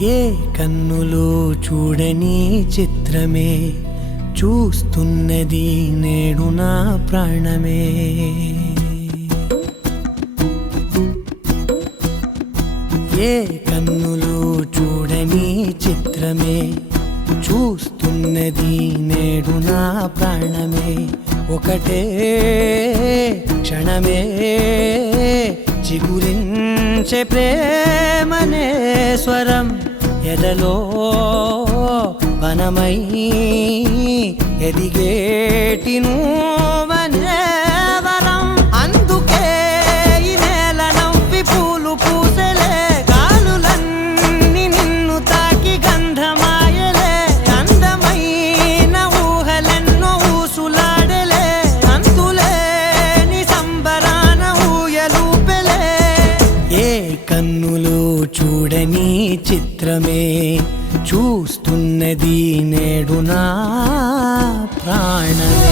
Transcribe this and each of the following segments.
ఏ కన్నులు చూడని చిత్రమే చూస్తున్నది నేడు నా ప్రాణమే. ఏ కన్నులు చూడని చిత్రమే చూస్తున్నది నేడు నా ప్రాణమే. ఒకటే క్షణమే చిగురించే ప్రేమనే స్వరం ఎదలో వనమై ఎదిగేటి నువ్వనే వరం. అందుకే ఈ నేల నవ్వి పూలు పూసెలే, గాలులన్నీ నిన్ను తాకి గంధమాయలే. అందమైన ఊహలెన్నో ఊసులాడలే, అంతులేని సంబరాన ఊయలూపెలే. ఏ కన్నులు చూడని చిత్రమే చూస్తున్నది నేడు నా ప్రాణమే.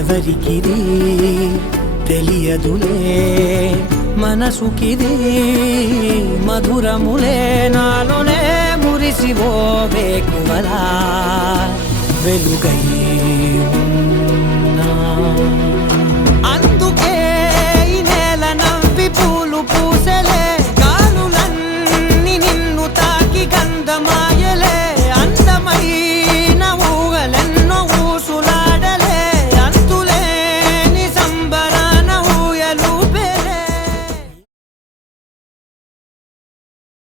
ఎవరికిది తెలియదులే, మనసుకిది మధురములే. నాలోనే మురిసివో వేకువలా వెలుగై